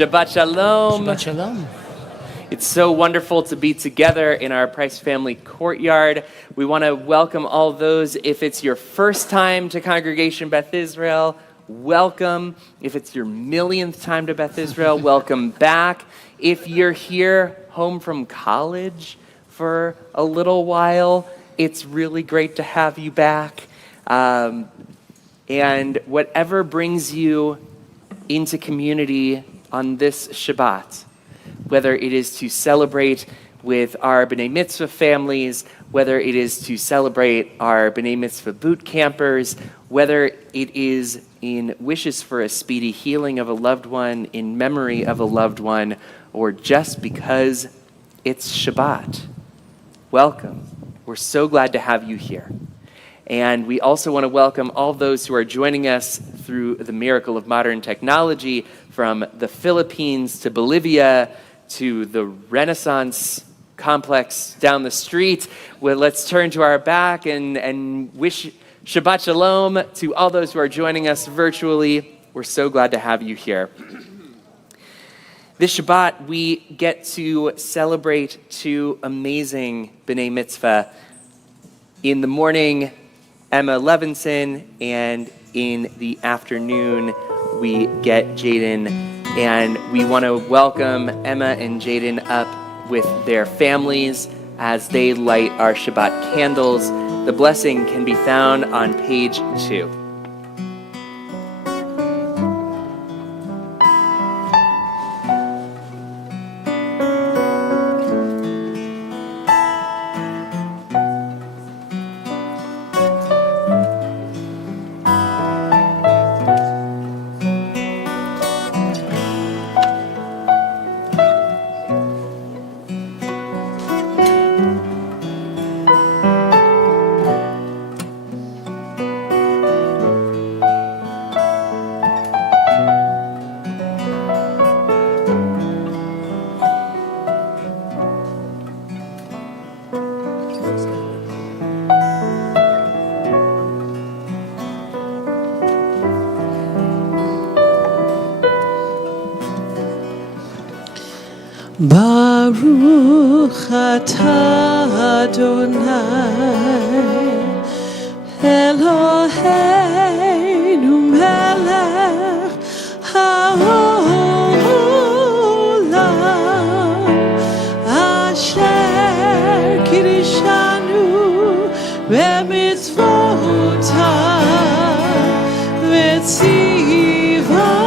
Shabbat Shalom. Shabbat Shalom. It's so wonderful to be together in our Price Family Courtyard. We want to welcome all those. If it's your first time to Congregation Beth Israel, welcome. If it's your millionth time to Beth Israel, welcome back. If you're here home from college for a little while, it's really great to have you back. And whatever brings you into community on this Shabbat, whether it is to celebrate with our B'nai Mitzvah families, whether it is to celebrate our B'nai Mitzvah boot campers, whether it is in wishes for a speedy healing of a loved one, in memory of a loved one, or just because it's Shabbat. Welcome. We're so glad to have you here. And we also want to welcome all those who are joining us through the miracle of modern technology, from the Philippines to Bolivia to the Renaissance complex down the street. Well, let's turn to our back and wish Shabbat Shalom to all those who are joining us virtually. We're so glad to have you here. This Shabbat, we get to celebrate two amazing B'nai Mitzvah. In the morning, Emma Levinson, and in the afternoon, we get Jaden. And we want to welcome Emma and Jaden up with their families as they light our Shabbat candles. The blessing can be found on page 2. Baruch atah Adonai Eloheinu melech haolam asher kirishanu b'mitzvotav v'tzivanu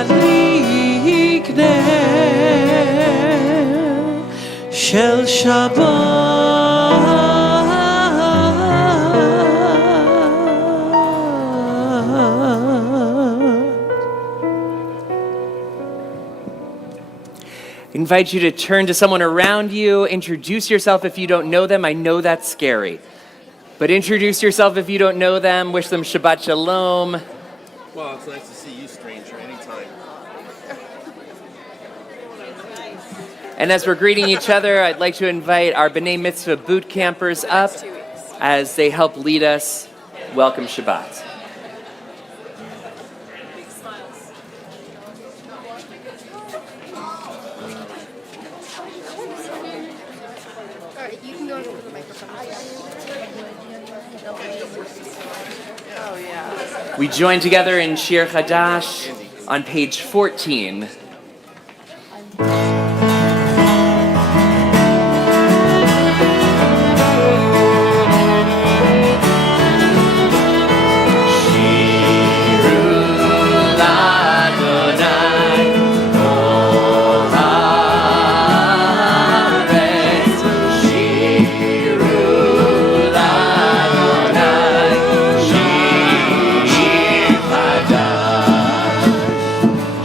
להדליק נר של שבת. I invite you to turn to someone around you, introduce yourself if you don't know them. I know that's scary. But introduce yourself if you don't know them. Wish them Shabbat Shalom. Well, it's nice to see you, stranger, anytime. And as we're greeting each other, I'd like to invite our B'nai Mitzvah boot campers up as they help lead us. Welcome Shabbat. We join together in Shir Chadash on page 14.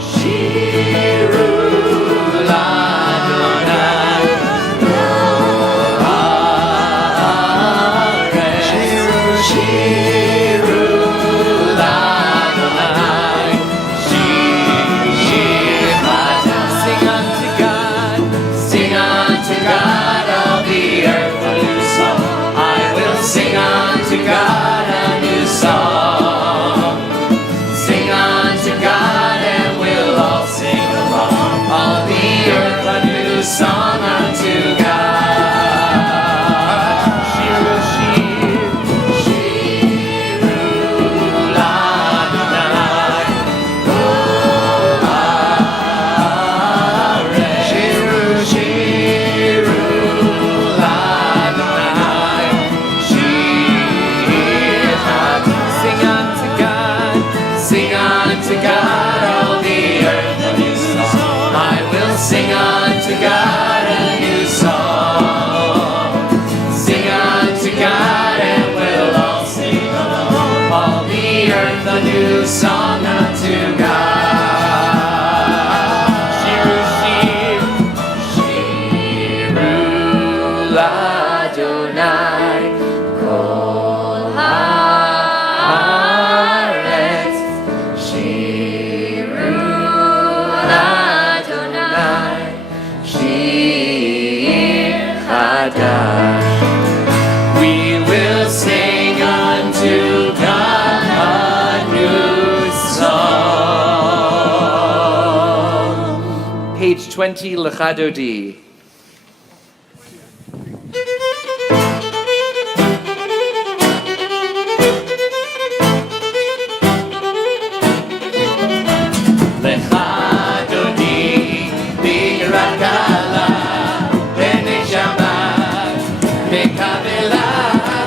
Shir sing unto God a new song. Sing unto God and we'll all sing along. All the earth a new song unto God. Shiru shir, shiru l'Adonai, kol haaretz. Shiru l'Adonai, shir chadash. We will sing unto God a new song. Page 20, L'chadodi. L'chadodi, birat kala, b'nei Shabbat, v'kavela.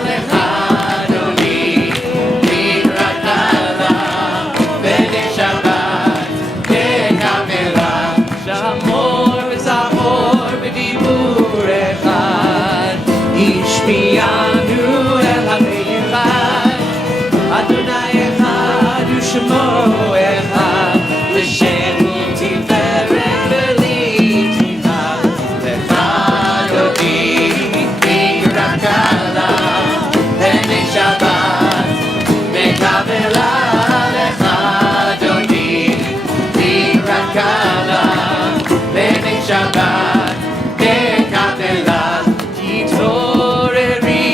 L'chadodi, birat kala, b'nei Shabbat, v'kavela. Shamor v'zahor b'dibur echad, ishmianu el hadei echad, Adonai echad u'shemo echad, l'shem tiferet v'liticha. L'chadodi birat kala, b'nei Shabbat, v'kavela. L'chadodi birat kala, b'nei Shabbat, v'kavela. Hitoreri,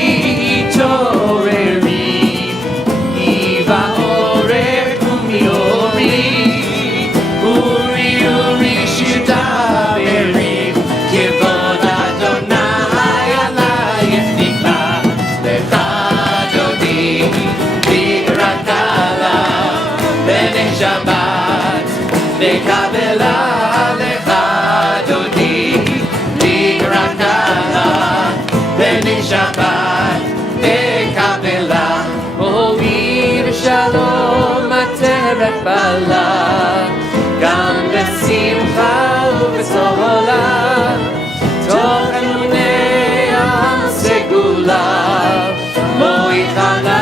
hitoreri, Iva orer kumiori, uri uri shidaveri, kivod Adonai alayich nikra. L'chadodi birat kala, b'nei Shabbat, v'kavela. L'chadodi birat kala, b'nei Shabbat, v'kavela. Oir shalom ateret bala, gam besimcha u'besola, toch emunei am segula, boi chala,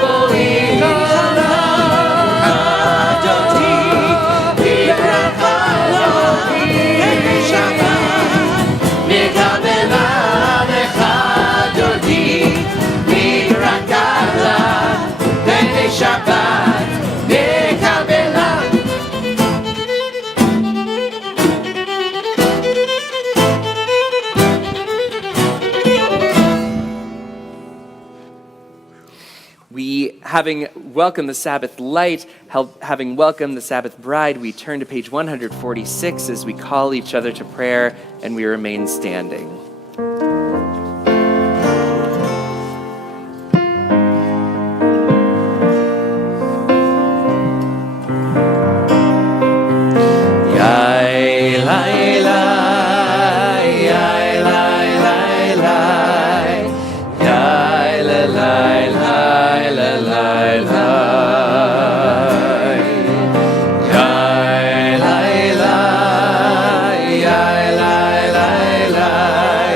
boi chala. L'chadodi birat kala, b'nei Shabbat, v'kavela. L'chadodi birat kala, b'nei Shabbat, v'kavela. We, having welcomed the Sabbath light, having welcomed the Sabbath bride, we turn to page 146 as we call each other to prayer and we remain standing. Yai, lai, lai, yai, lai, lai, lai, yai, lai, lai, lai, lai, lai, lai. Yai, lai, lai, yai, lai, lai, lai,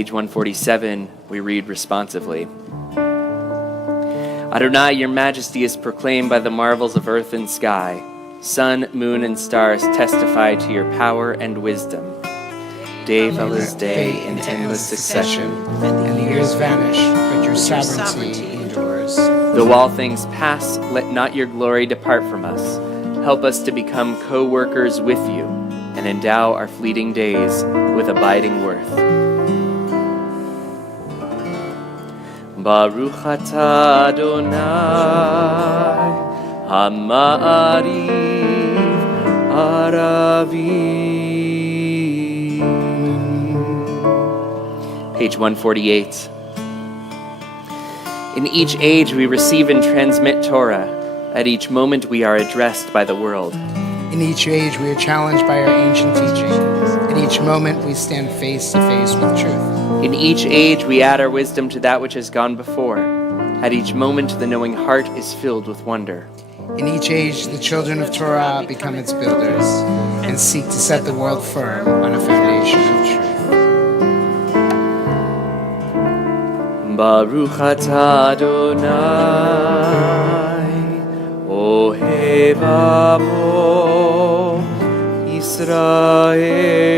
Page 147, we read responsively. Adonai, your majesty is proclaimed by the marvels of earth and sky. Sun, moon, and stars testify to your power and wisdom. Day follows day in endless succession. And the years vanish, but your sovereignty endures. Though all things pass, let not your glory depart from us. Help us to become co-workers with you and endow our fleeting days with abiding worth. Baruch atah Adonai Ha'ma'ariv Aravim. Page 148. In each age we receive and transmit Torah. At each moment we are addressed by the world. In each age, we are challenged by our ancient teachings. At each moment, we stand face to face with truth. In each age, we add our wisdom to that which has gone before. At each moment, the knowing heart is filled with wonder. In each age, the children of Torah become its builders and seek to set the world firm on a foundation of truth. Baruch atah Adonai, Ohev Amo Yisrael.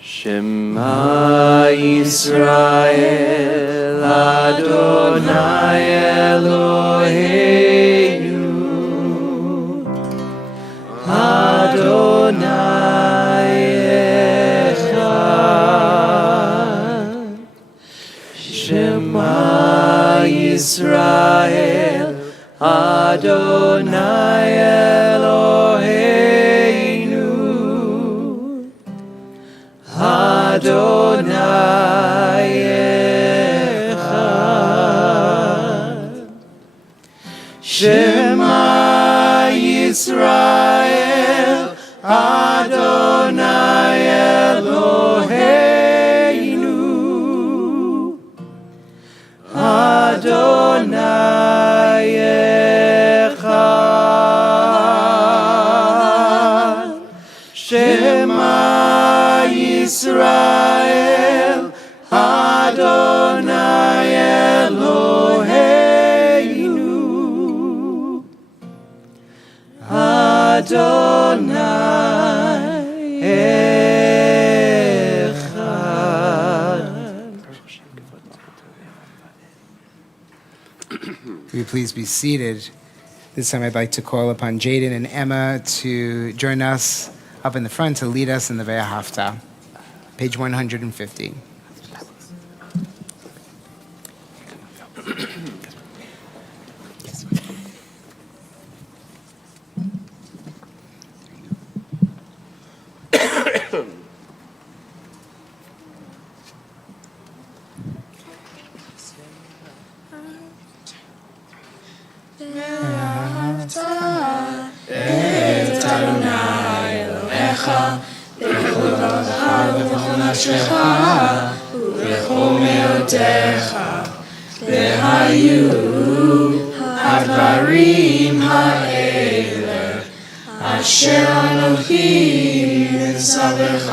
Shema Yisrael, Adonai Eloheinu, Adonai Echad. Shema Yisrael, Adonai Eloheinu, Adonai Echad. Shema Yisrael, Adonai Eloheinu, Adonai Echad. Shema Yisrael, Adonai Eloheinu, Adonai Echad. Will you please be seated? This time I'd like to call upon Jaden and Emma to join us up in the front to lead us in the Ve'ahavta. Page 150. הדברים האלה אשר אלוהים מצווך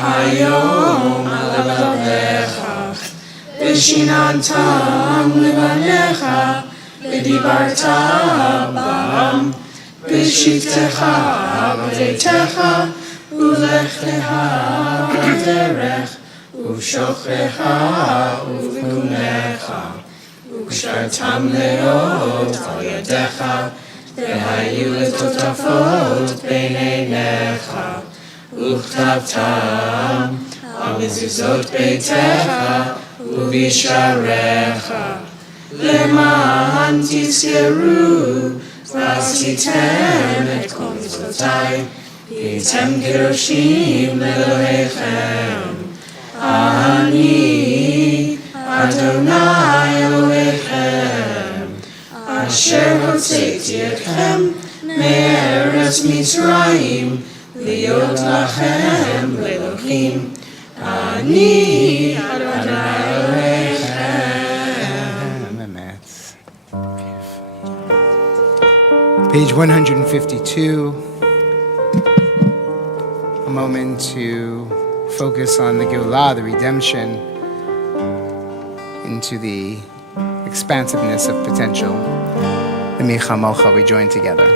היום על לבביך ושיננתם לבניך ודיברת בם בשבתך בביתך ובלכתך בדרך ובשוכבך ובקומך וקשרתם לאות על ידיך והיו לטוטפות בין עיניך וכתבתם על מזוזות ביתך ובשעריך למען תזכרו ועשיתם את כל מצוותיי והייתם קדושים לאלוהיכם אני אדוני אלוהיכם אשר הוצאתי אתכם מארץ מצרים להיות לכם לאלוהים אני אדוני אלוהיכם. Page 152. A moment to focus on the Geulah, the redemption, into the expansiveness of potential. The Michamocha, we join together.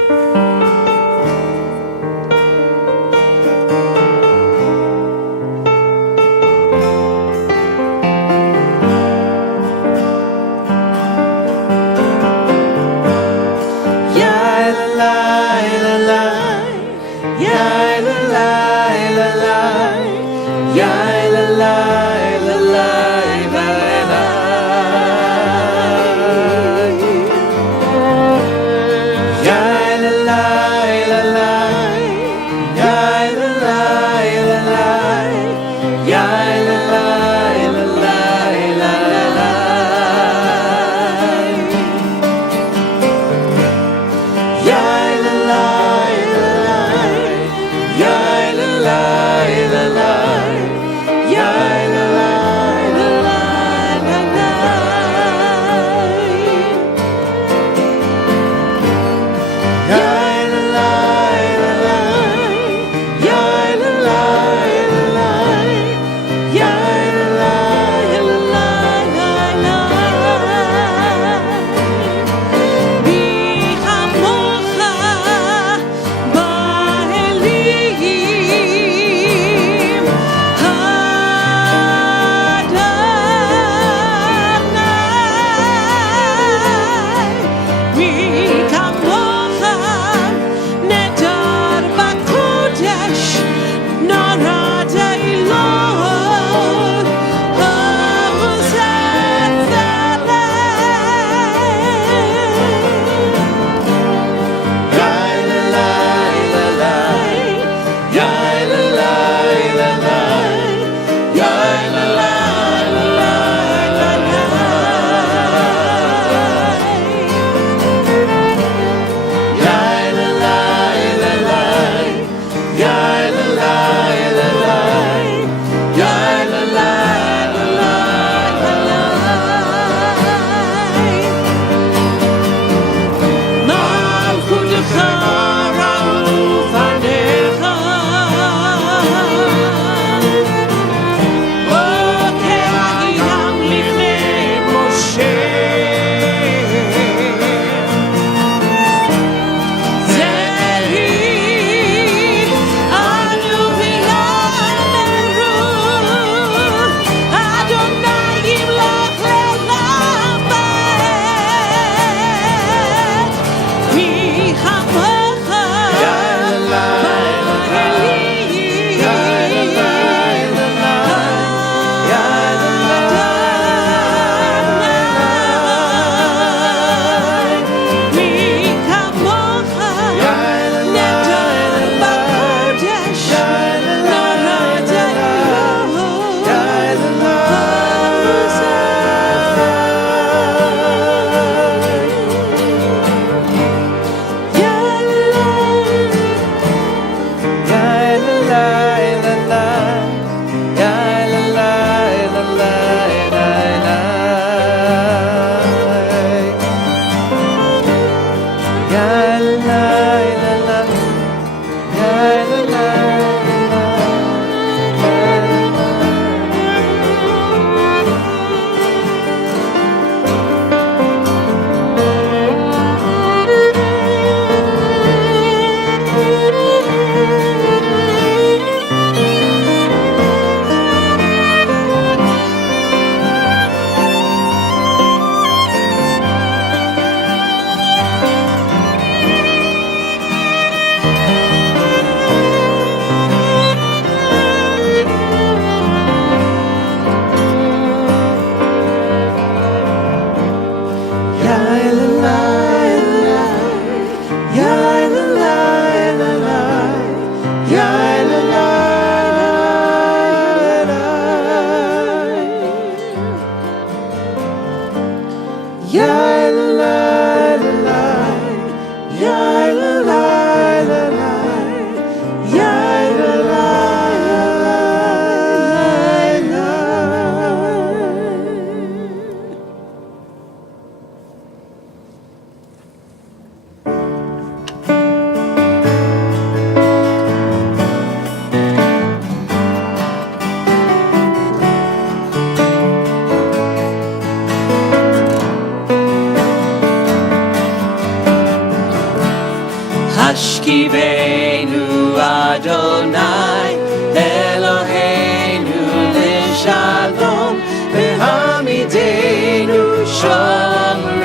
Hashkivenu Adonai Eloheinu L'Shalom V'hamidenu Shomreinu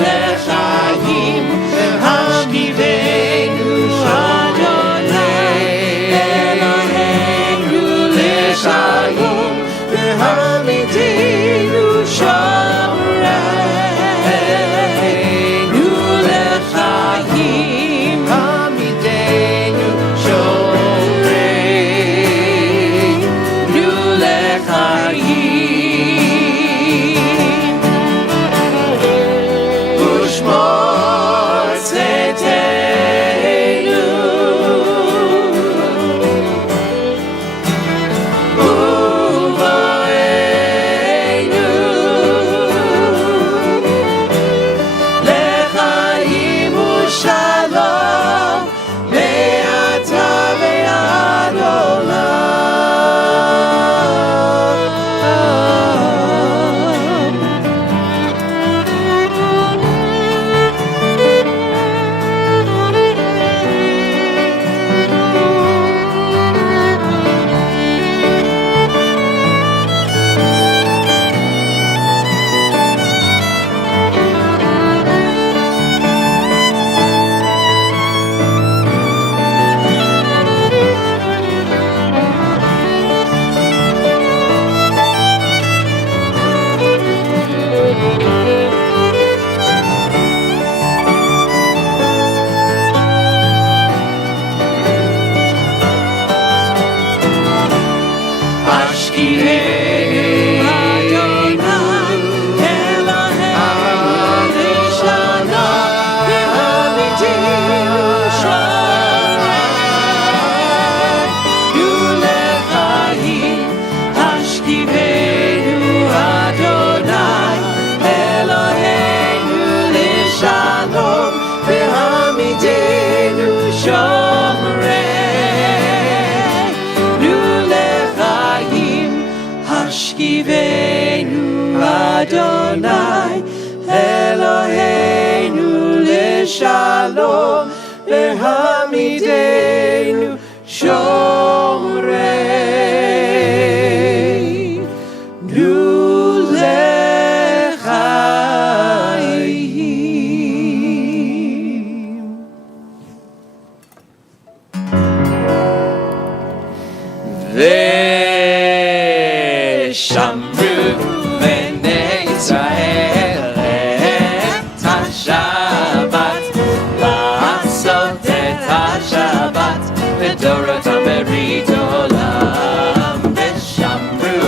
L'Chaim Hashkivenu Adonai Eloheinu L'Shalom V'hamidenu Shomreinu L'Chaim Hamidenu Shomreinu L'Chaim Ushmor Tzedenu Uvoenu L'Chaim U'Shalom Me'ata ve'ad olam. Hashkivenu Adonai Eloheinu L'Shalom V'hamidenu Shomreinu L'Chaim. V'shamru b'nei Yisrael et HaShabbat la'asot et HaShabbat v'dorotam berit olam. V'shamru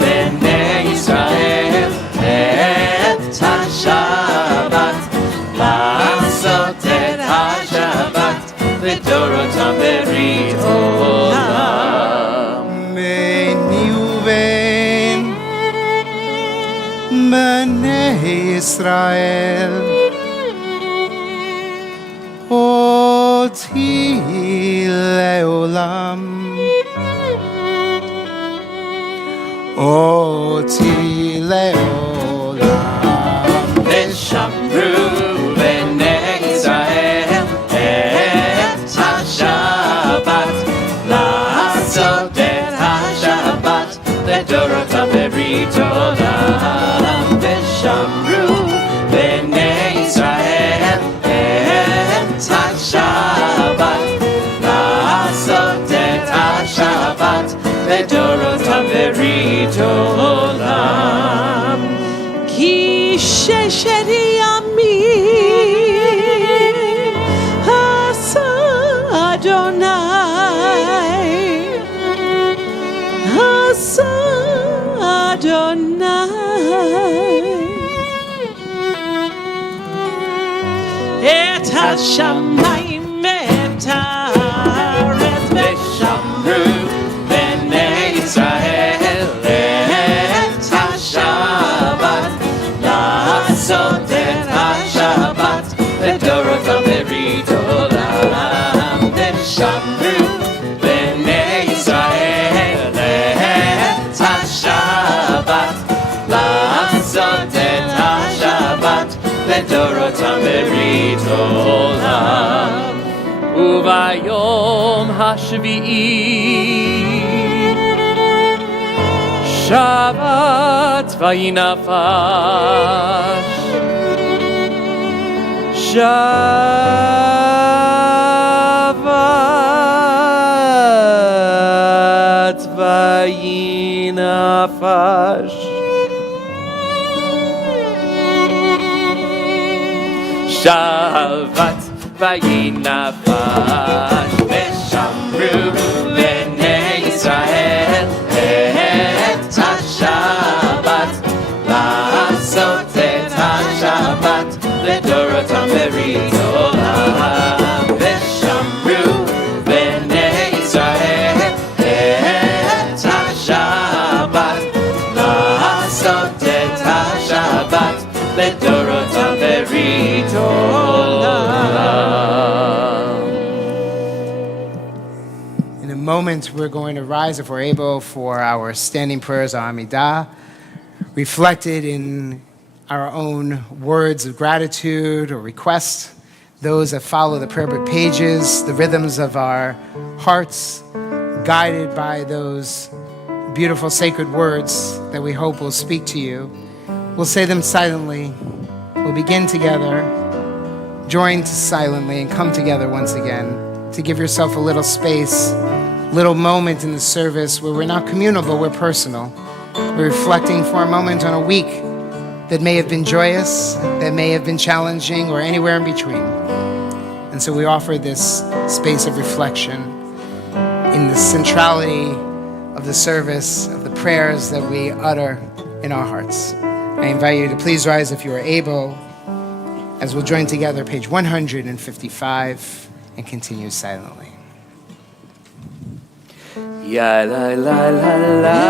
b'nei Yisrael et HaShabbat la'asot et HaShabbat v'dorotam berit olam. B'niuven B'nei Israel Oti leolam Oti leolam V'shamru b'nei Yisrael et HaShabbat la'asot et HaShabbat v'dorotam berit olam. V'shamru b'nei Yisrael et HaShabbat la'asot et HaShabbat v'dorotam berit olam. Ki sheshet yamim asa Adonai asa Adonai et hashamayim et haaretz v'shamru b'nei Yisrael et HaShabbat la'asot et HaShabbat v'dorotam berit olam. V'shamru b'nei Yisrael et HaShabbat la'asot et HaShabbat v'dorotam berit berit olam uvayom hashvi'i Shabbat vayinafash Shabbat vayinafash Shabbat vayinafash Veshamru b'nei Yisrael et ha-Shabbat La'asot et ha-Shabbat L'dorotam berit olam Veshamru b'nei Yisrael et ha-Shabbat La'asot et ha-Shabbat L'dorotam berit olam. In a moment, we're going to rise, if we're able, for our standing prayers, our Amidah, reflected in our own words of gratitude or request, those that follow the prayer book pages, the rhythms of our hearts, guided by those beautiful sacred words that we hope will speak to you. We'll say them silently. We'll begin together, join silently, and come together once again to give yourself a little space, little moment in the service where we're not communal, but we're personal. We're reflecting for a moment on a week that may have been joyous, that may have been challenging, or anywhere in between. And so we offer this space of reflection in the centrality of the service, of the prayers that we utter in our hearts. I invite you to please rise if you are able, as we'll join together page 155 and continue silently. Ya la la la la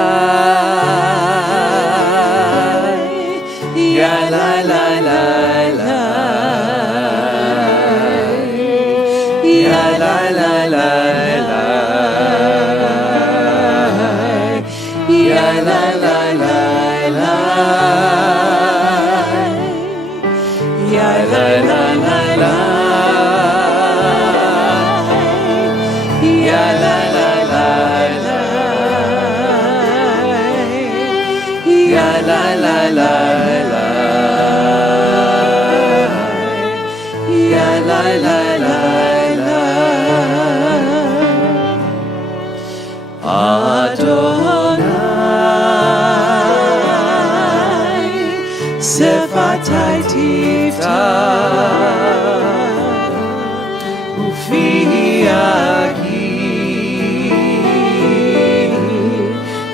Ya la la la la Ya la la la la Ya la la la la Ya la la la la Ya la la la Ya la la la la Ya la la la la Adonai Sefatai Tiftach Ufi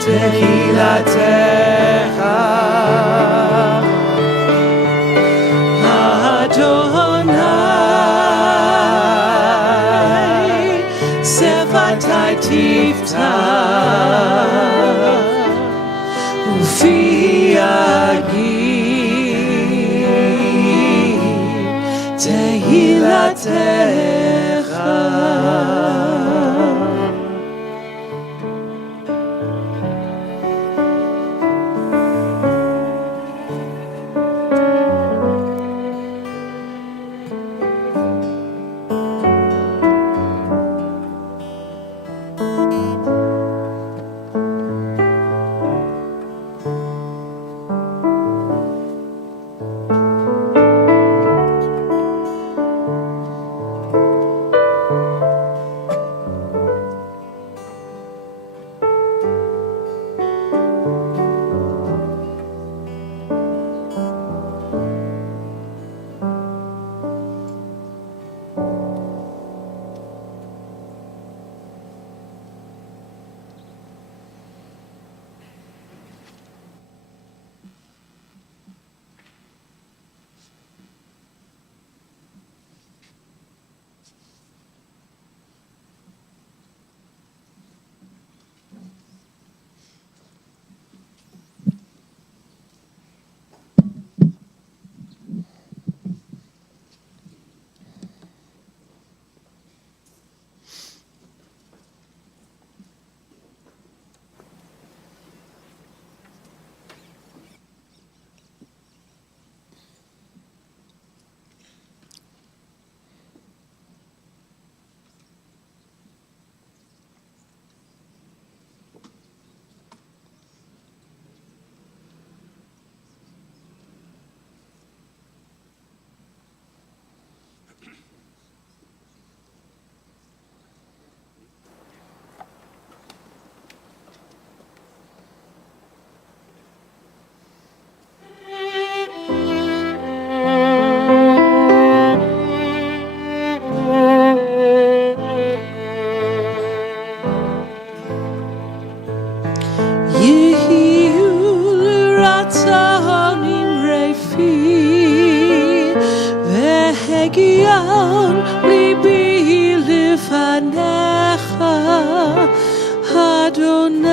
Tehilatecha Adonai Sefatai Tiftach Ufi Tehilatecha. vehegion libi lefanecha Adonai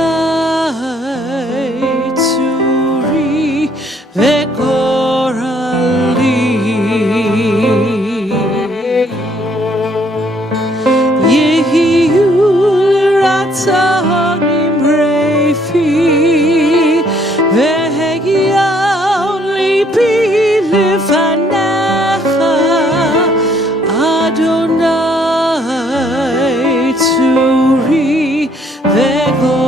tzuri vekorali Yehiyu l'ratzanim refi vehegion libi lefanecha Adonai tzuri vekorali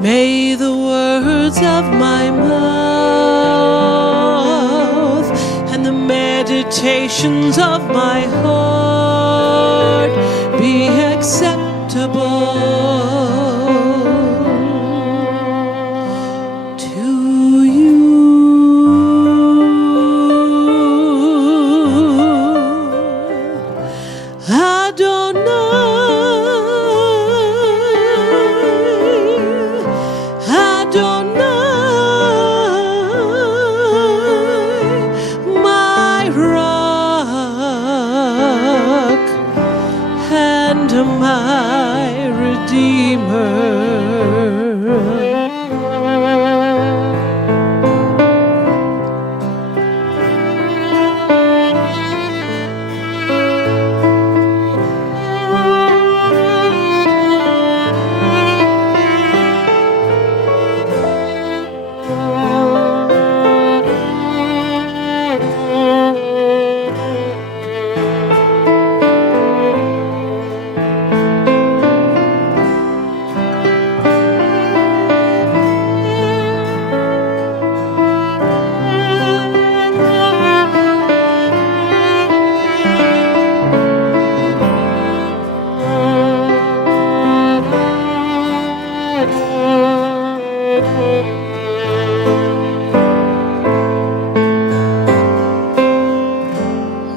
May the words of my mouth and the meditations of my heart be acceptable to you. My rock and my redeemer.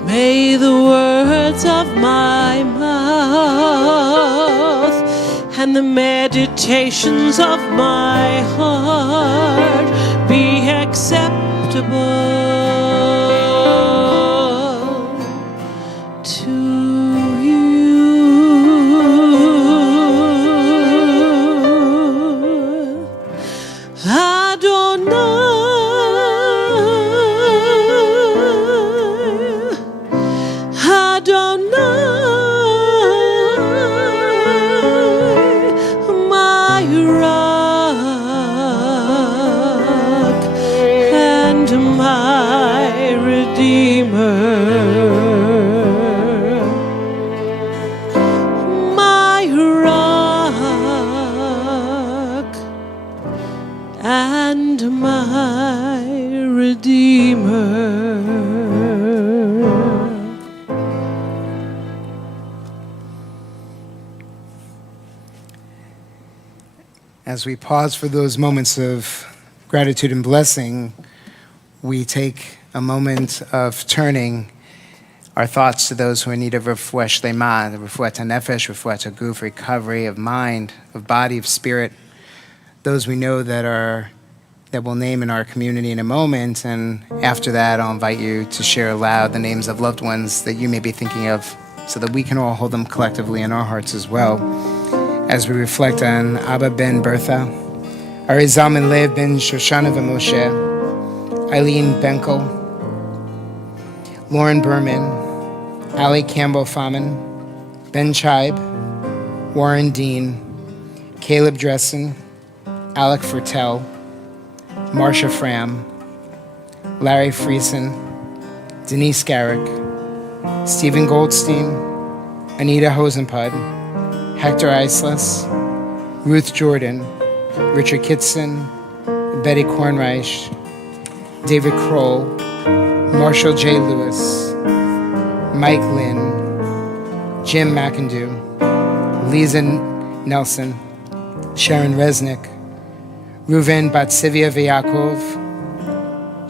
May the words of my mouth and the meditations of my heart be acceptable to you. My rock and my redeemer. My rock and my redeemer. As we pause for those moments of gratitude and blessing, we take a moment of turning our thoughts to those who are in need of refuah shlema, the refuah nefesh, refuah guf, recovery of mind, of body, of spirit. Those we know that we'll name in our community in a moment, and after that, I'll invite you to share aloud the names of loved ones that you may be thinking of, so that we can all hold them collectively in our hearts as well. As we reflect on Abba ben Bertha, Arizal ben Lev ben Shoshana v'Moshe, Eileen Benkel, Lauren Berman, Ali Campbell Faman, Ben Chibe, Warren Dean, Caleb Dressen, Alec Fertel, Marsha Fram, Larry Friesen, Denise Garrick, Stephen Goldstein, Anita Hosenpud, Hector Islas, Ruth Jordan, Richard Kitson, Betty Kornreich, David Kroll, Marshall J. Lewis, Mike Lynn, Jim McIndoe, Lisa Nelson, Sharon Resnick, Reuven Batsivia Vyakov,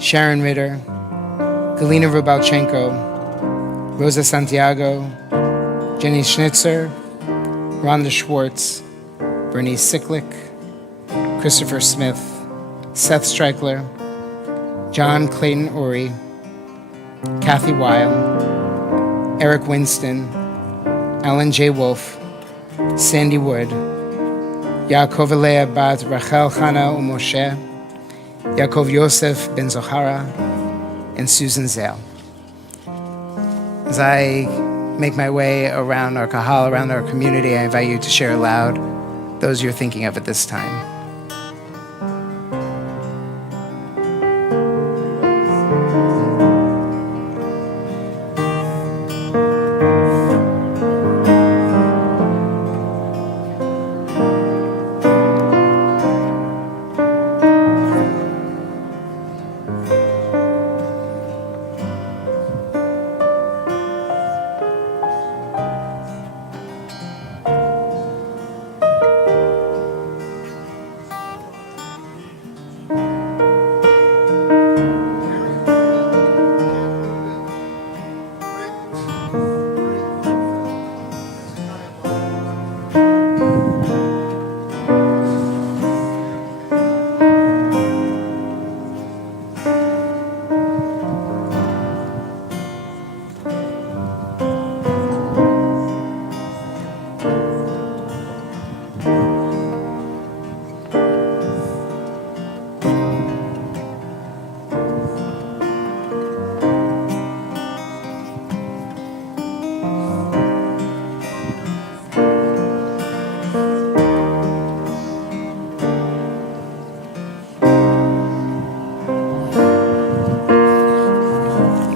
Sharon Ritter, Galina Rubalchenko, Rosa Santiago, Jenny Schnitzer, Rhonda Schwartz, Bernice Sicklick, Christopher Smith, Seth Streichler, John Clayton Uri, Kathy Weil, Eric Winston, Alan J. Wolf, Sandy Wood, Yaakov Elea Bat Rachel Chana Umoshe, Yaakov Yosef Ben Zohara, and Susan Zale. As I make my way around our kahal, around our community, I invite you to share aloud those you're thinking of at this time.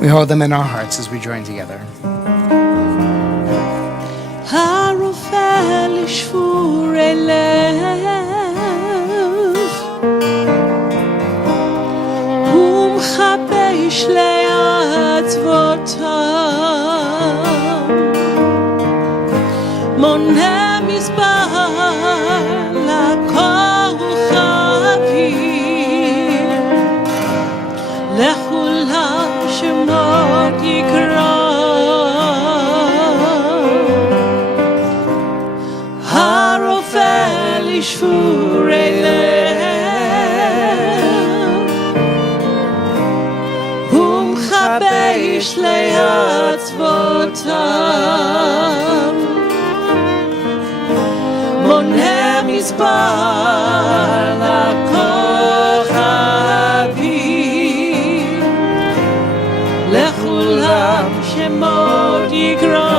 We hold them in our hearts as we join together. הרופא לשבורי לב, הוא מחבש לעצבותם, מונה מזבח לכוכבים, לכולם שמות יקרא. הרופא לשבורי לב, הוא מחבש לעצבותם, מונה מספר לכוכבים, לכולם שמות יקרא.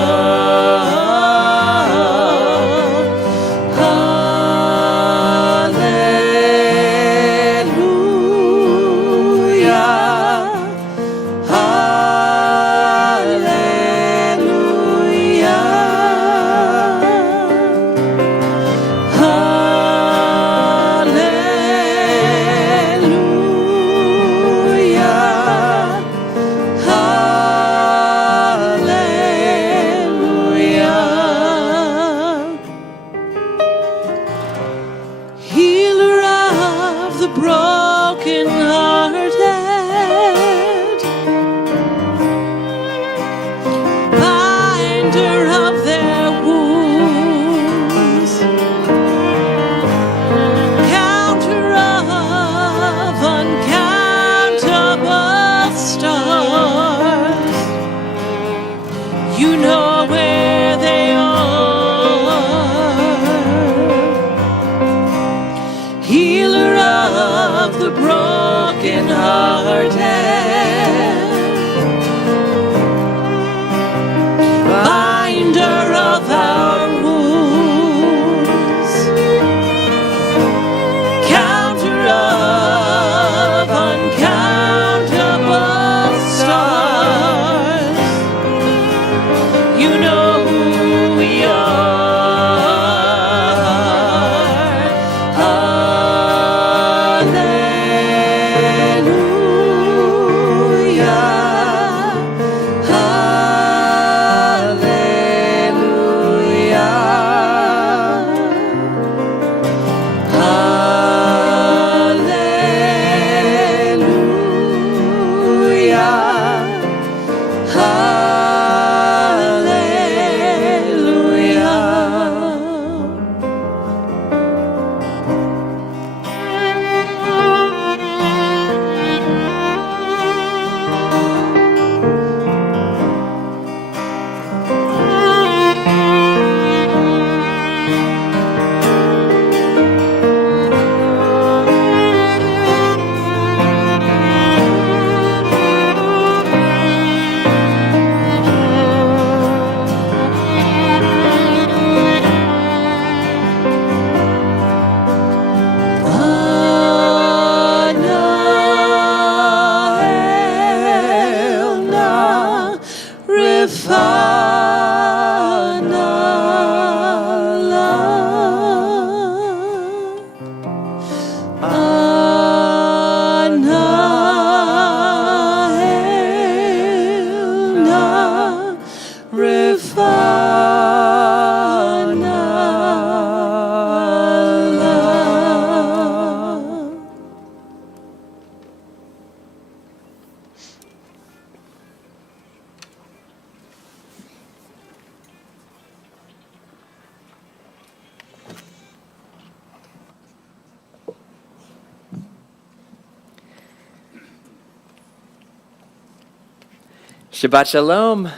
Shabbat Shalom.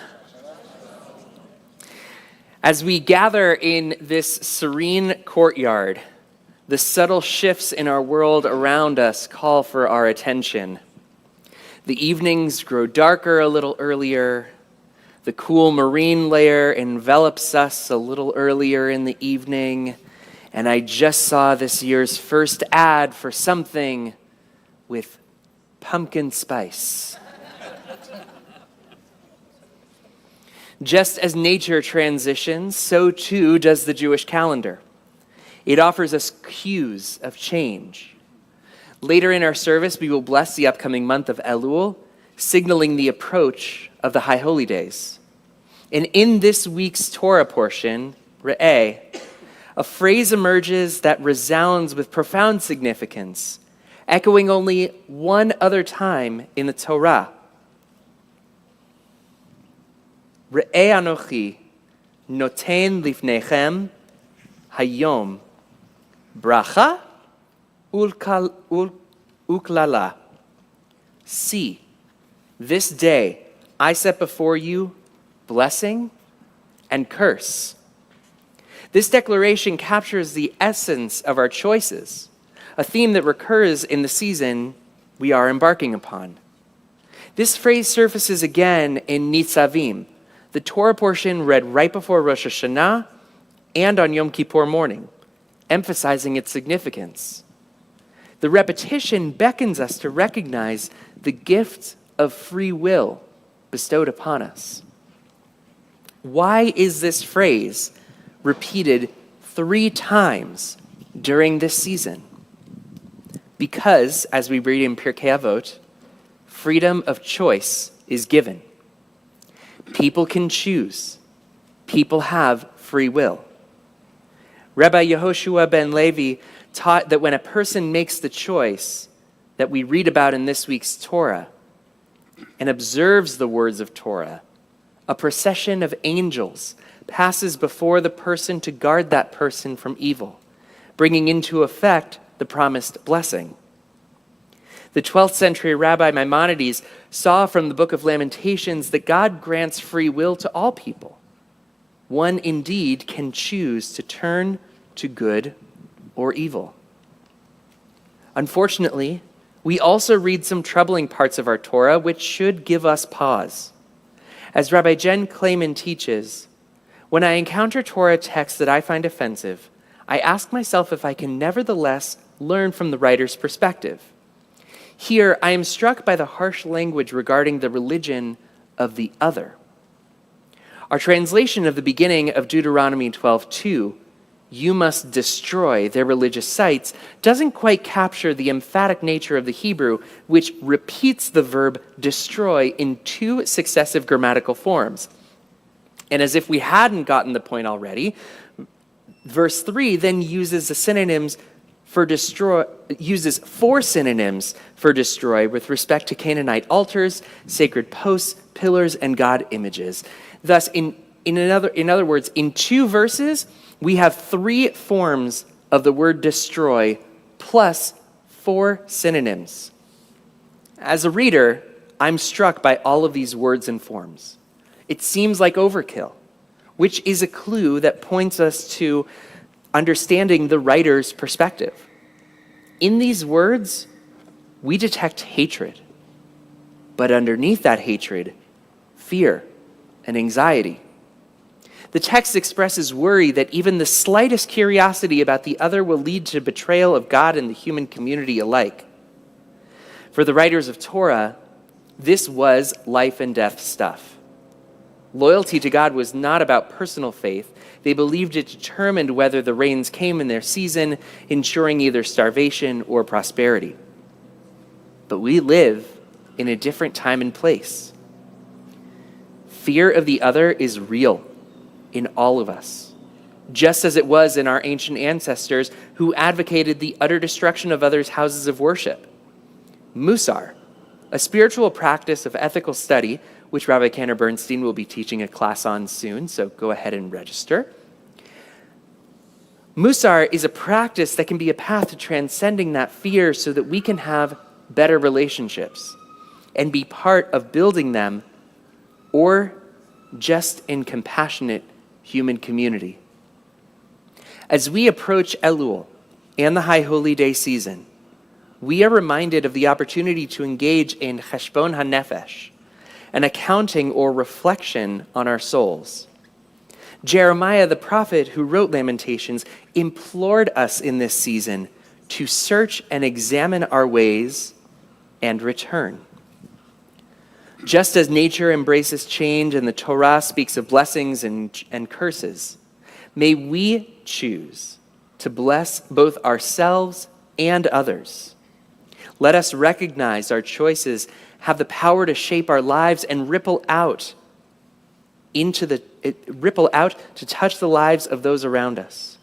As we gather in this serene courtyard, the subtle shifts in our world around us call for our attention. The evenings grow darker a little earlier. The cool marine layer envelops us a little earlier in the evening. And I just saw this year's first ad for something with pumpkin spice. Just as nature transitions, so too does the Jewish calendar. It offers us cues of change. Later in our service, we will bless the upcoming month of Elul, signaling the approach of the High Holy Days. And in this week's Torah portion, Re'eh, a phrase emerges that resounds with profound significance, echoing only one other time in the Torah. Re'eh anochi noten lifnechem hayom bracha uklala. See, this day I set before you blessing and curse. This declaration captures the essence of our choices, a theme that recurs in the season we are embarking upon. This phrase surfaces again in Nitzavim, the Torah portion read right before Rosh Hashanah and on Yom Kippur morning, emphasizing its significance. The repetition beckons us to recognize the gift of free will bestowed upon us. Why is this phrase repeated 3 times during this season? Because, as we read in Pirkei Avot, freedom of choice is given. People can choose. People have free will. Rabbi Yehoshua ben Levi taught that when a person makes the choice that we read about in this week's Torah and observes the words of Torah, a procession of angels passes before the person to guard that person from evil, bringing into effect the promised blessing. The 12th century Rabbi Maimonides saw from the book of Lamentations that God grants free will to all people. One indeed can choose to turn to good or evil. Unfortunately, we also read some troubling parts of our Torah which should give us pause. As Rabbi Jen Klayman teaches, when I encounter Torah texts that I find offensive, I ask myself if I can nevertheless learn from the writer's perspective. Here, I am struck by the harsh language regarding the religion of the other. Our translation of the beginning of Deuteronomy 12:2, "You must destroy their religious sites," doesn't quite capture the emphatic nature of the Hebrew, which repeats the verb destroy in 2 successive grammatical forms. And as if we hadn't gotten the point already, verse 3 then uses 4 synonyms for destroy with respect to Canaanite altars, sacred posts, pillars, and God images. Thus, in other words, in 2 verses, we have 3 forms of the word destroy plus 4 synonyms. As a reader, I'm struck by all of these words and forms. It seems like overkill, which is a clue that points us to understanding the writer's perspective. In these words, we detect hatred, but underneath that hatred, fear and anxiety. The text expresses worry that even the slightest curiosity about the other will lead to betrayal of God and the human community alike. For the writers of Torah, this was life and death stuff. Loyalty to God was not about personal faith. They believed it determined whether the rains came in their season, ensuring either starvation or prosperity. But we live in a different time and place. Fear of the other is real in all of us, just as it was in our ancient ancestors who advocated the utter destruction of others' houses of worship. Musar, a spiritual practice of ethical study, which Rabbi Cantor Bernstein will be teaching a class on soon, so go ahead and register. Musar is a practice that can be a path to transcending that fear so that we can have better relationships and be part of building them or just in compassionate human community. As we approach Elul and the High Holy Day season, we are reminded of the opportunity to engage in cheshbon hanefesh, an accounting or reflection on our souls. Jeremiah, the prophet who wrote Lamentations, implored us in this season to search and examine our ways and return. Just as nature embraces change and the Torah speaks of blessings and curses, may we choose to bless both ourselves and others. Let us recognize our choices have the power to shape our lives and ripple out to touch the lives of those around us.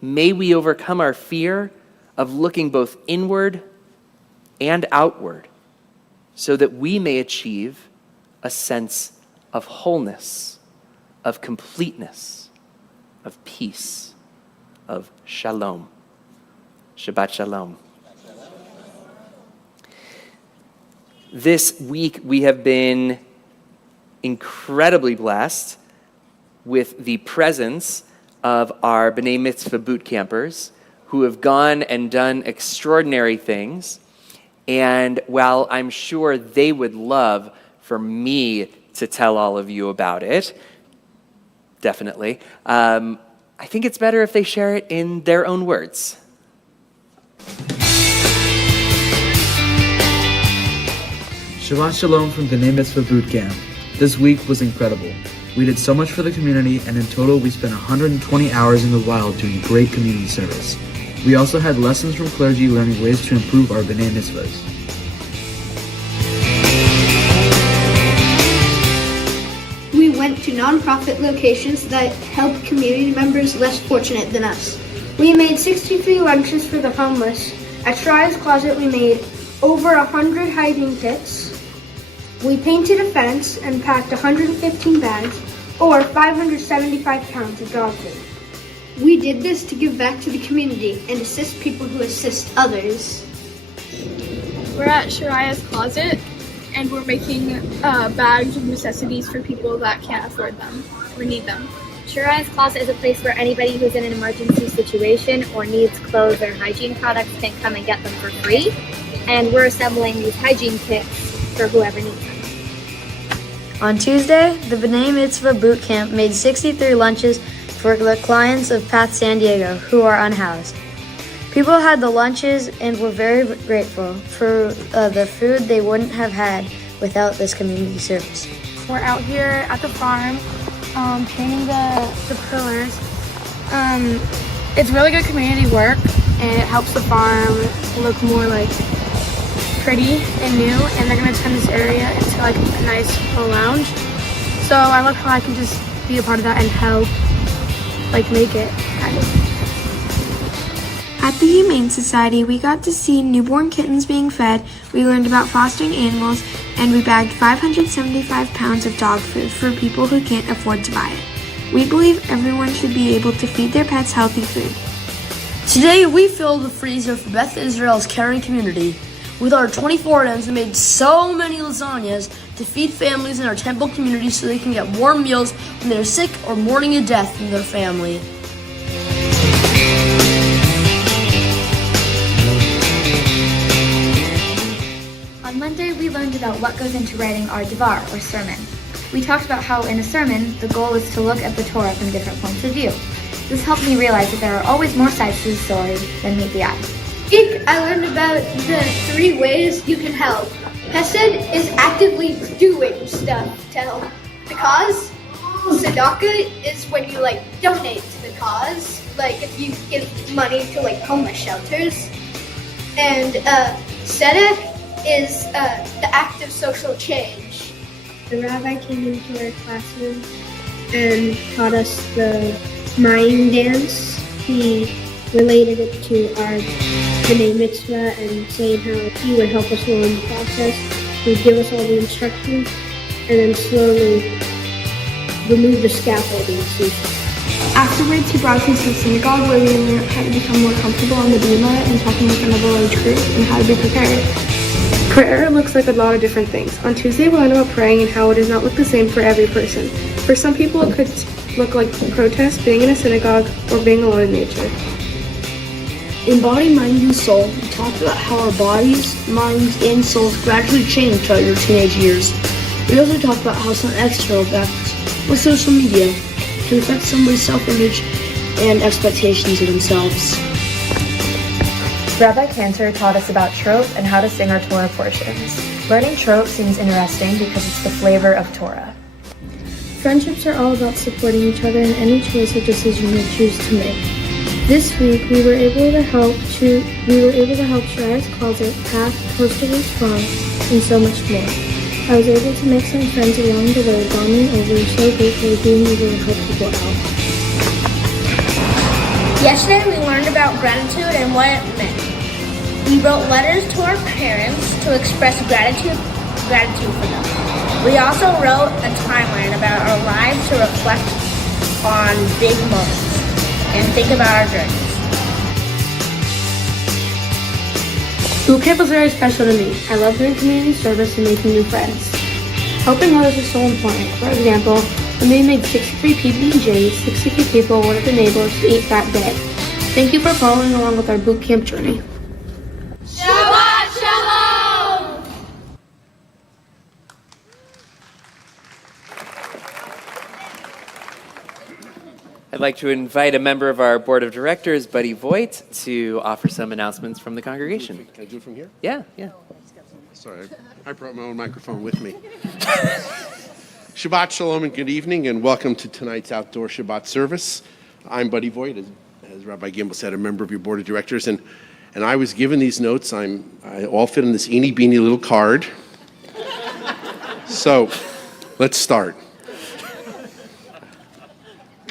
May we overcome our fear of looking both inward and outward so that we may achieve a sense of wholeness, of completeness, of peace, of shalom. Shabbat shalom. This week we have been incredibly blessed with the presence of our B'nai Mitzvah boot campers who have gone and done extraordinary things. And while I'm sure they would love for me to tell all of you about it, definitely, I think it's better if they share it in their own words. Shabbat Shalom from B'nai Mitzvah Boot Camp. This week was incredible. We did so much for the community, and in total we spent 120 hours in the wild doing great community service. We also had lessons from clergy learning ways to improve our B'nai Mitzvahs. We went to nonprofit locations that help community members less fortunate than us. We made 63 lunches for the homeless. At Shariah's Closet, we made over 100 hygiene kits. We painted a fence and packed 115 bags, or 575 pounds of dog food. We did this to give back to the community and assist people who assist others. We're at Shariah's Closet, and we're making bags of necessities for people that can't afford them or need them. Shariah's Closet is a place where anybody who's in an emergency situation or needs clothes or hygiene products can come and get them for free. And we're assembling these hygiene kits for whoever needs them. On Tuesday, the B'nai Mitzvah Boot Camp made 63 lunches for the clients of Path San Diego who are unhoused. People had the lunches and were very grateful for the food they wouldn't have had without this community service. We're out here at the farm painting the pillars. It's really good community work, and it helps the farm look more like pretty and new, and they're going to turn this area into like a nice little lounge. So I love how I can just be a part of that and help like make it kind of. At the Humane Society, we got to see newborn kittens being fed, we learned about fostering animals, and we bagged 575 pounds of dog food for people who can't afford to buy it. We believe everyone should be able to feed their pets healthy food. Today, we filled the freezer for Beth Israel's caring community. With our 24 items, we made so many lasagnas to feed families in our temple community so they can get warm meals when they're sick or mourning a death in their family. On Monday, we learned about what goes into writing our Devar, or sermon. We talked about how in a sermon, the goal is to look at the Torah from different points of view. This helped me realize that there are always more sides to the story than meet the eye. I learned about the 3 ways you can help. Hesed is actively doing stuff to help the cause. Tzedakah is when you donate to the cause, like if you give money to homeless shelters. And Tzedek is the act of social change. The rabbi came into our classroom and taught us the Mayim dance. He related it to our B'nai Mitzvah and saying how he would help us along the process. He'd give us all the instructions and then slowly remove the scaffolding. Afterwards, he brought us into the synagogue where we learned how to become more comfortable on the bima and talking with another large group and how to be prepared. Prayer looks like a lot of different things. On Tuesday, we learned about praying and how it does not look the same for every person. For some people, it could look like protest, being in a synagogue, or being alone in nature. In Body, Mind, and Soul, we talked about how our bodies, minds, and souls gradually change throughout your teenage years. We also talked about how some external factors, like social media, can affect somebody's self-image and expectations of themselves. Rabbi Cantor taught us about trope and how to sing our Torah portions. Learning trope seems interesting because it's the flavor of Torah. Friendships are all about supporting each other in any choice or decision we choose to make. This week, we were able to help Shariah's Closet, Path, Courtyard Farm, and so much more. I was able to make some friends along the way, bonding over so grateful being able to help people out. Yesterday we learned about gratitude and what it meant. We wrote letters to our parents to express gratitude for them. We also wrote a timeline about our lives to reflect on big moments and think about our journeys. Boot camp was very special to me. I love doing community service and making new friends. Helping others is so important. For example, when we made 63 PB&Js, 63 people wanted the neighbors to eat that day. Thank you for following along with our boot camp journey. Shabbat Shalom! I'd like to invite a member of our board of directors, Buddy Voigt, to offer some announcements from the congregation. Can I do it from here? Yeah. Sorry, I brought my own microphone with me. Shabbat Shalom and good evening, and welcome to tonight's outdoor Shabbat service. I'm Buddy Voigt, as Rabbi Gimbel said, a member of your board of directors, and I was given these notes. I all fit in this eeny beeny little card. So, let's start.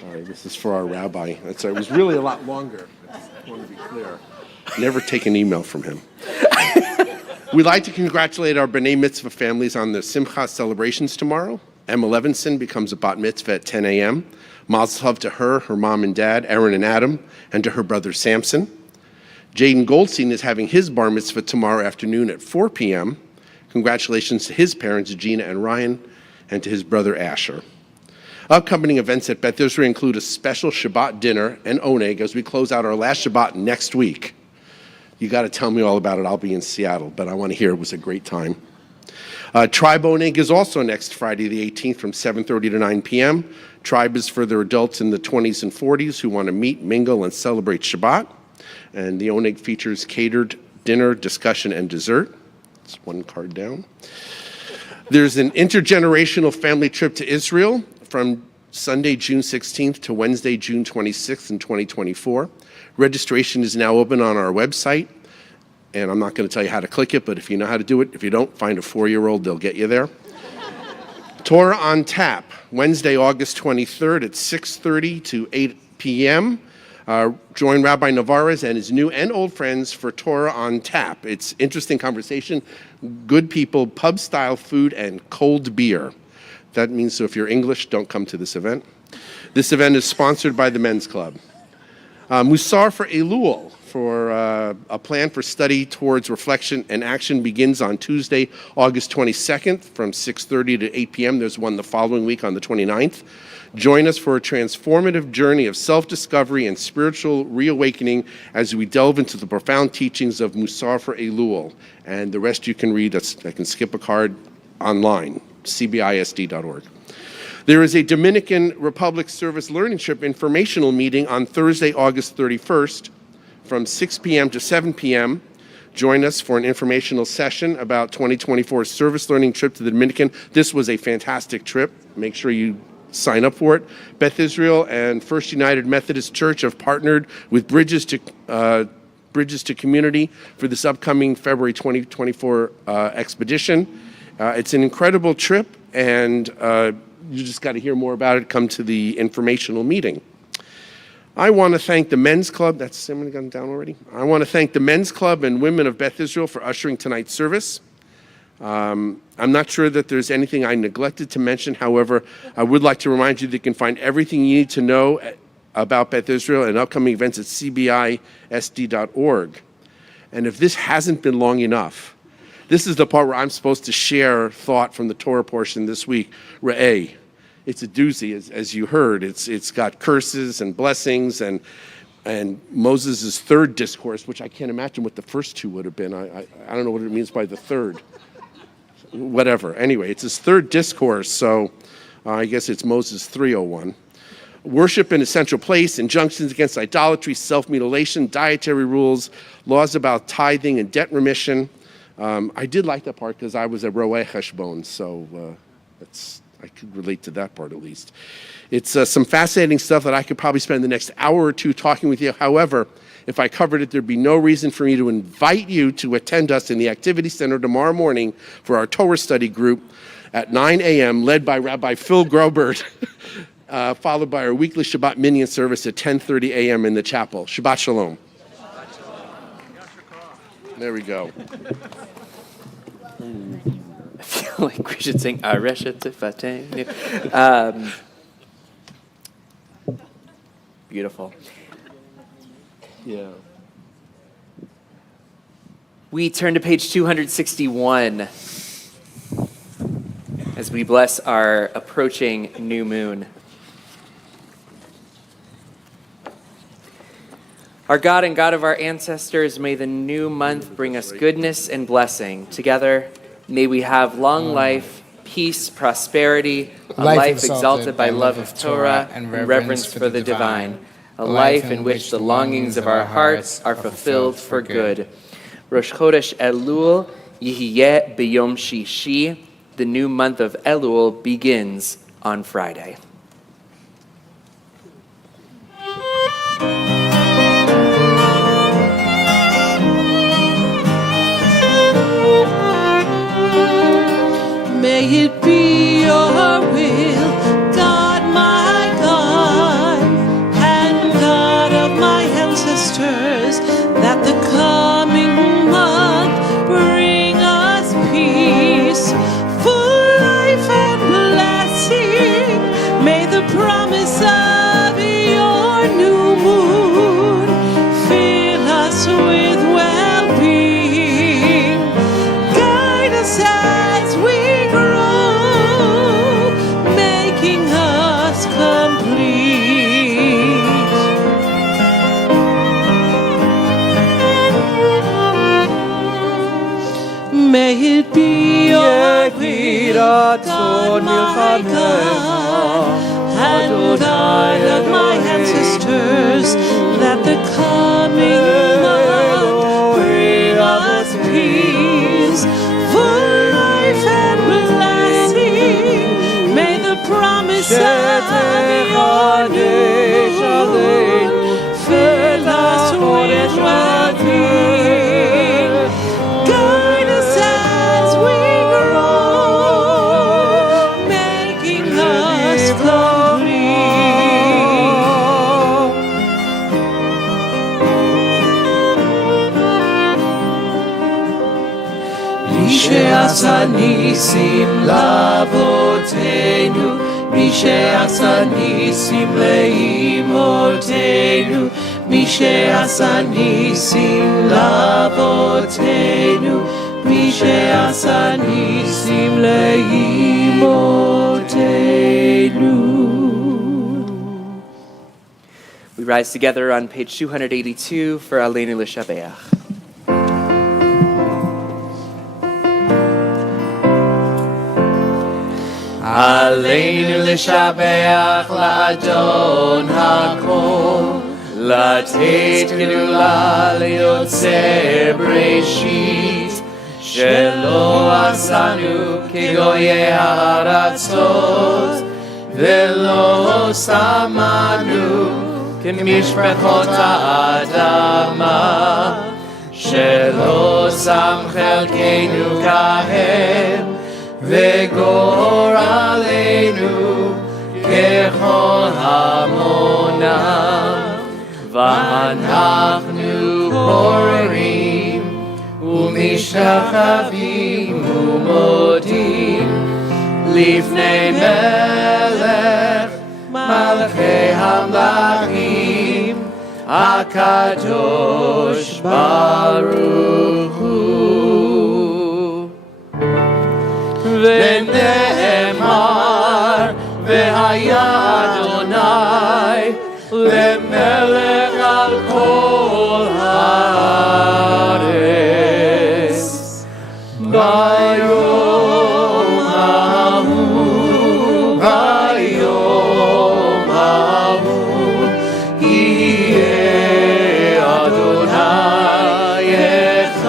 All right, this is for our rabbi. It was really a lot longer. I just want to be clear. Never take an email from him. We'd like to congratulate our B'nai Mitzvah families on their Simcha celebrations tomorrow. Emma Levinson becomes a bat mitzvah at 10 a.m. Mazel tov to her mom and dad, Aaron and Adam, and to her brother Samson. Jaden Goldstein is having his bar mitzvah tomorrow afternoon at 4 p.m. Congratulations to his parents, Gina and Ryan, and to his brother Asher. Upcoming events at Beth Israel include a special Shabbat dinner and oneg as we close out our last Shabbat next week. You got to tell me all about it. I'll be in Seattle, but I want to hear it was a great time. Tribe oneg is also next Friday the 18th from 7:30 to 9 p.m. Tribe is for their adults in the 20s and 40s who want to meet, mingle, and celebrate Shabbat. And the oneg features catered dinner, discussion, and dessert. It's one card down. There's an intergenerational family trip to Israel from Sunday, June 16th to Wednesday, June 26th in 2024. Registration is now open on our website, and I'm not going to tell you how to click it, but if you know how to do it, if you don't, find a 4-year-old, they'll get you there. Torah on Tap, Wednesday, August 23rd at 6:30 to 8 p.m. Join Rabbi Navarez and his new and old friends for Torah on Tap. It's interesting conversation, good people, pub-style food, and cold beer. That means, so if you're English, don't come to this event. This event is sponsored by the Men's Club. Musar for Elul, for a plan for study towards reflection and action begins on Tuesday, August 22nd from 6:30 to 8 p.m. There's one the following week on the 29th. Join us for a transformative journey of self-discovery and spiritual reawakening as we delve into the profound teachings of Musar for Elul. And the rest you can read. I can skip a card online, cbisd.org. There is a Dominican Republic Service Learning Trip informational meeting on Thursday, August 31st from 6 p.m. to 7 p.m. Join us for an informational session about 2024 Service Learning Trip to the Dominican. This was a fantastic trip. Make sure you sign up for it. Beth Israel and First United Methodist Church have partnered with Bridges to Community for this upcoming February 2024 expedition. It's an incredible trip, and you just got to hear more about it. Come to the informational meeting. I want to thank the Men's Club. That's someone gone down already. I want to thank the Men's Club and Women of Beth Israel for ushering tonight's service. I'm not sure that there's anything I neglected to mention. However, I would like to remind you that you can find everything you need to know about Beth Israel and upcoming events at cbisd.org. And if this hasn't been long enough, This is the part where I'm supposed to share thought from the Torah portion this week. Re'eh. It's a doozy, as you heard. It's got curses and blessings and Moses' third discourse, which I can't imagine what the first two would have been. I don't know what it means by the third. Whatever. Anyway, it's his third discourse, so I guess it's Moses 301. Worship in a central place, injunctions against idolatry, self-mutilation, dietary rules, laws about tithing and debt remission. I did like that part because I was a roeh cheshbon, so I could relate to that part at least. It's some fascinating stuff that I could probably spend the next hour or two talking with you. However, if I covered it, there'd be no reason for me to invite you to attend us in the Activity Center tomorrow morning for our Torah study group at 9 a.m., led by Rabbi Phil Grobert, followed by our weekly Shabbat minyan service at 10:30 a.m. in the chapel. Shabbat Shalom. There we go. I feel like we should sing Aresha Tifatenu. Beautiful. Yeah. We turn to page 261 as we bless our approaching new moon. Our God and God of our ancestors, may the new month bring us goodness and blessing. Together, may we have long life, peace, prosperity, a life exalted by love of Torah and reverence for the divine, a life in which the longings of our hearts are fulfilled for good. Rosh Chodesh Elul Yihiyeh B'Yom Shishi. The new month of Elul begins on Friday. May it be your will, God, my God, and God of my ancestors, that the coming month bring us peace, full life and blessing. May the promise of your new moon fill us with well-being. Guide us as we grow, making us complete. May it be your will, God, my God, and God of my ancestors, that the coming month bring us peace, full life and blessing. May the promise of your new moon fill us with well-being. Guide us as we grow, making us complete. מי שעשה ניסים לאבותינו, מי שעשה ניסים לאמותינו, מי שעשה ניסים לאבותינו, מי שעשה ניסים לאמותינו. We rise together on page 282 for Aleinu L'Shabeach. עלינו לשבח לאדון הכל, לתת גדולה ליוצר בראשית, שלא עשנו כגויי הארצות, ולא שמנו כמשפחות האדמה, שלא שם חלקנו כהם, וגורלנו ככל המונם, ואנחנו פוררים ומשתחווים ומודים לפני מלך מלכי המלכים הקדוש ברוך הוא. היה אדוני למלך על כל הארץ. ביום ההוא, ביום ההוא, יהיה אדוני אחד,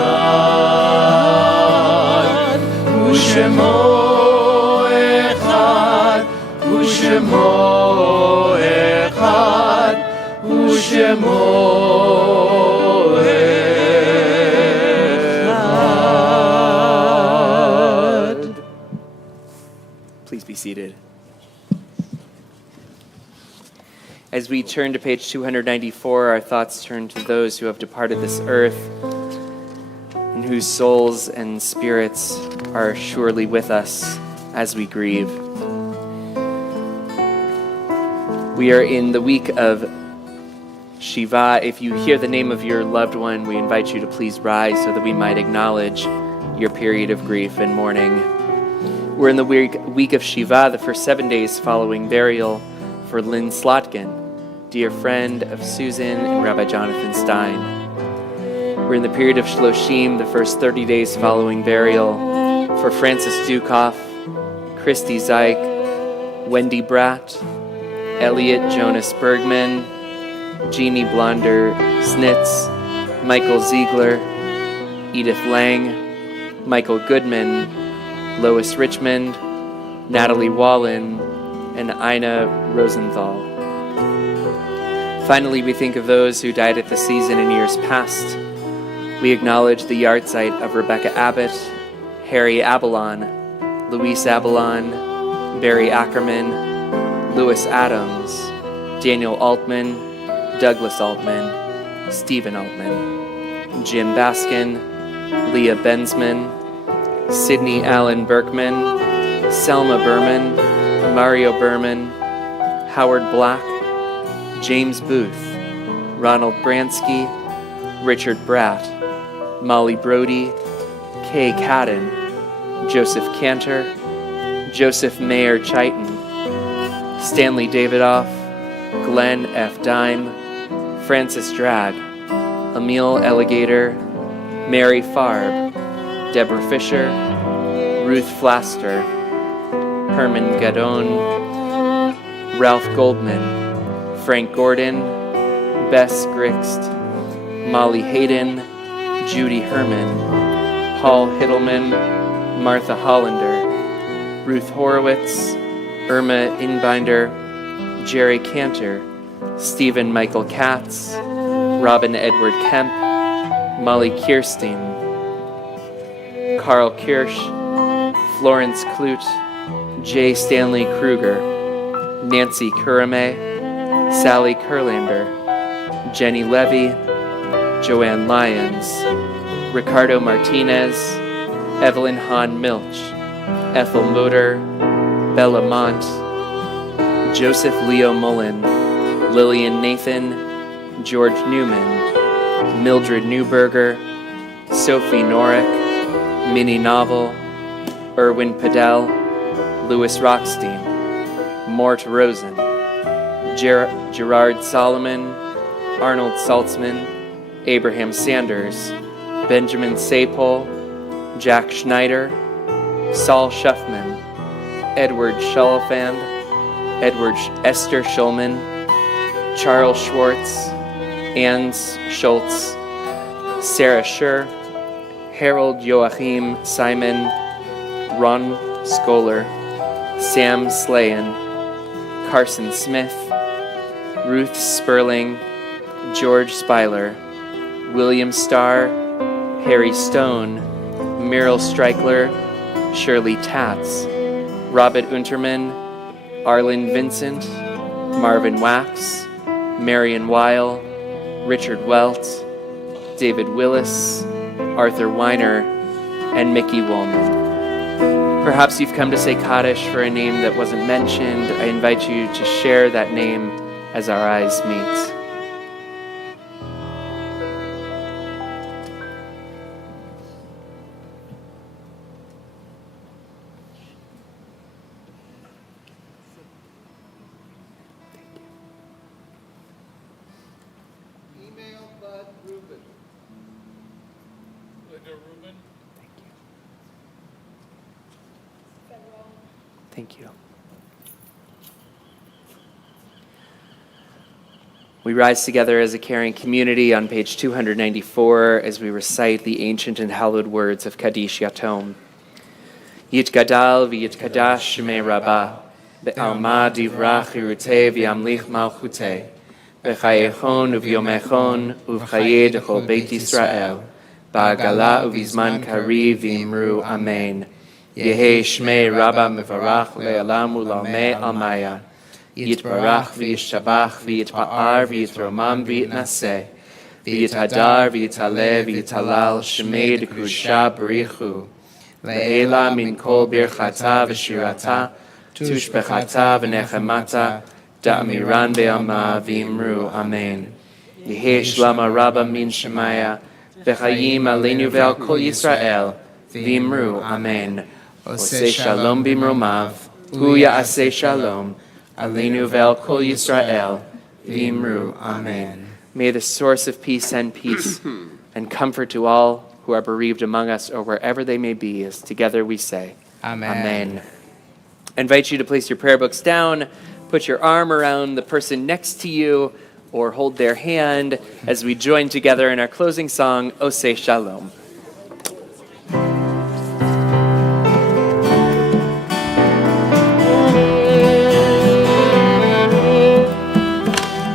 ושמו אחד, ושמו אחד, ושמו אחד. Please be seated. As we turn to page 294, our thoughts turn to those who have departed this earth and whose souls and spirits are surely with us as we grieve. We are in the week of Shiva. If you hear the name of your loved one, we invite you to please rise so that we might acknowledge your period of grief and mourning. We're in the week of Shiva, the first 7 days following burial for Lynn Slotkin, dear friend of Susan and Rabbi Jonathan Stein. We're in the period of Shloshim, the first 30 days following burial for Francis Dukoff, Christy Zeich, Wendy Bratt, Elliot Jonas Bergman, Jeannie Blonder Snitz, Michael Ziegler, Edith Lang, Michael Goodman, Lois Richmond, Natalie Wallen, and Ina Rosenthal. Finally, we think of those who died at the season in years past. We acknowledge the yahrzeit of Rebecca Abbott, Harry Abalon, Luis Abalon, Barry Ackerman, Lewis Adams, Daniel Altman, Douglas Altman, Stephen Altman, Jim Baskin, Leah Bensman, Sidney Allen Berkman, Selma Berman, Mario Berman, Howard Black, James Booth, Ronald Bransky, Richard Bratt, Molly Brody, Kay Cadden, Joseph Cantor, Joseph Mayer Chaitin, Stanley Davidoff, Glenn F. Dime, Francis Drag, Emil Alligator, Mary Farb, Deborah Fisher, Ruth Flaster, Herman Gadon, Ralph Goldman, Frank Gordon, Bess Grixt, Molly Hayden, Judy Herman, Paul Hiddleman, Martha Hollander, Ruth Horowitz, Irma Inbinder, Jerry Cantor, Stephen Michael Katz, Robin Edward Kemp, Molly Kirstein, Carl Kirsch, Florence Clute, J. Stanley Kruger, Nancy Kurame, Sally Kurlander, Jenny Levy, Joanne Lyons, Ricardo Martinez, Evelyn Hahn Milch, Ethel Motor, Bella Mont, Joseph Leo Mullen, Lillian Nathan, George Newman, Mildred Newberger, Sophie Norick, Minnie Novel, Erwin Padell, Louis Rockstein, Mort Rosen, Gerard Solomon, Arnold Saltzman, Abraham Sanders, Benjamin Sapol, Jack Schneider, Saul Schuffman, Edward Schulfand, Esther Schulman, Charles Schwartz, Ans Schultz, Sarah Schur, Harold Joachim Simon, Ron Scholar, Sam Slayan, Carson Smith, Ruth Sperling, George Speiler, William Starr, Harry Stone, Meryl Streichler, Shirley Tatz, Robert Unterman, Arlen Vincent, Marvin Wax, Marion Weil, Richard Welt, David Willis, Arthur Weiner, and Mickey Woolman. Perhaps you've come to say Kaddish for a name that wasn't mentioned. I invite you to share that name as our eyes meet. Thank you. We rise together as a caring community on page 294 as we recite the ancient and hallowed words of Kaddish Yatom. Yitgadal v'yitkadash shemei Rabbah, be'alma divrach irutei v'yamlich malchutei, b'chayechon uv'yomechon uv'chayei dechol Beit Israel, ba'agala uv'izman kariv v'imru amen. Yehi shmei Rabbah mevarach le'alam u'lalmei almaya. Yitbarach v'yishabach v'yitpa'ar v'yitromam v'yitnaseh, v'yithadar v'yitaleh v'yitalal shmei dekrusha b'richu. Le'ela min kol birchata v'shirata, tushbechata v'nechemata, da'amiran be'alma v'imru amen. Yehi shlama Rabbah min shemaya, v'chayim aleinu ve'al kol Yisrael, v'imru amen. Oseh shalom b'imromav, hu ya'aseh shalom, Aleinu ve'al kol Yisrael, v'imru amen. May the source of peace send peace and comfort to all who are bereaved among us or wherever they may be, as together we say, Amen. Amen. I invite you to place your prayer books down, put your arm around the person next to you, or hold their hand as we join together in our closing song, Oseh Shalom.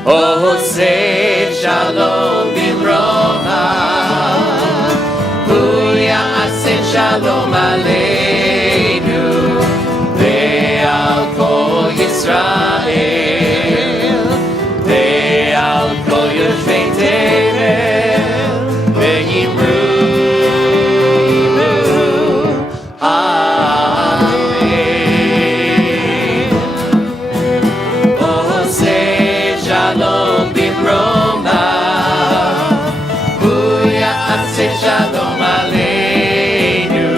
Oseh Shalom bimroma, hu ya'aseh shalom aleinu, ve'al kol Yisrael, ve'al kol yoshvei tevel, ve'yimru amen. Oseh Shalom bimroma, hu ya'aseh shalom aleinu,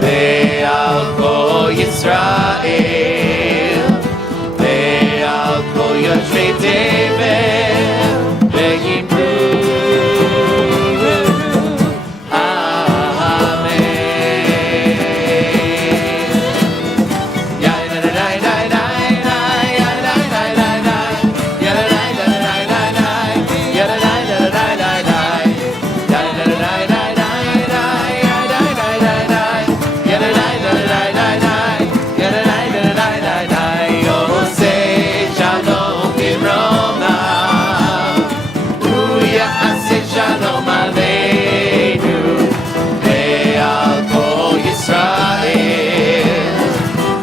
ve'al kol Yisrael, ve'al kol yoshvei tevel, ve'yimru Shalom aleinu, ve'al kol Yisrael,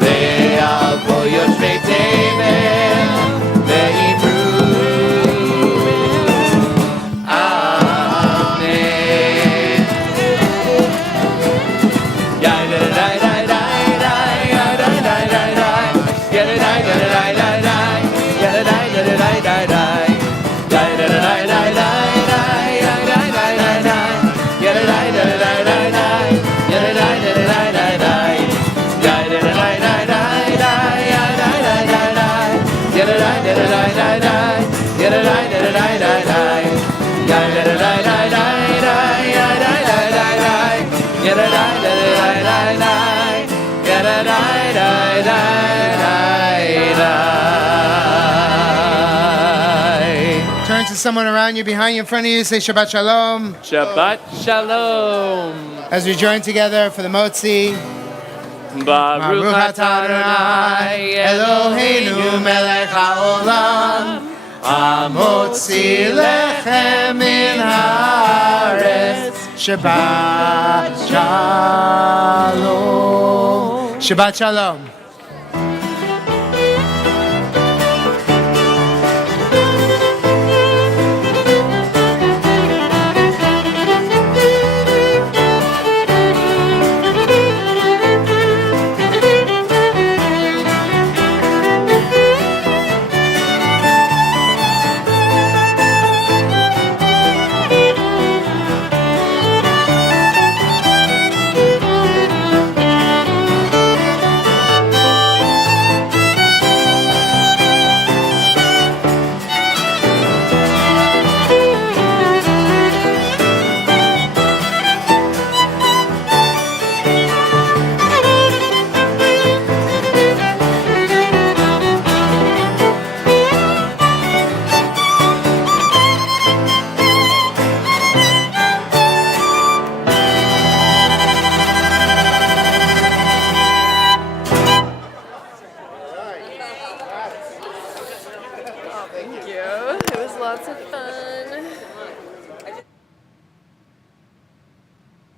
ve'al kol yoshvei tevel, ve'yimru amen. Turn to someone around you, behind you, in front of you. Say Shabbat Shalom. Shabbat Shalom. As we join together for the Motzi. Baruch atah Adonai Eloheinu melech haolam, hamotzi lechem min haaretz. Shabbat Shalom. Shabbat Shalom.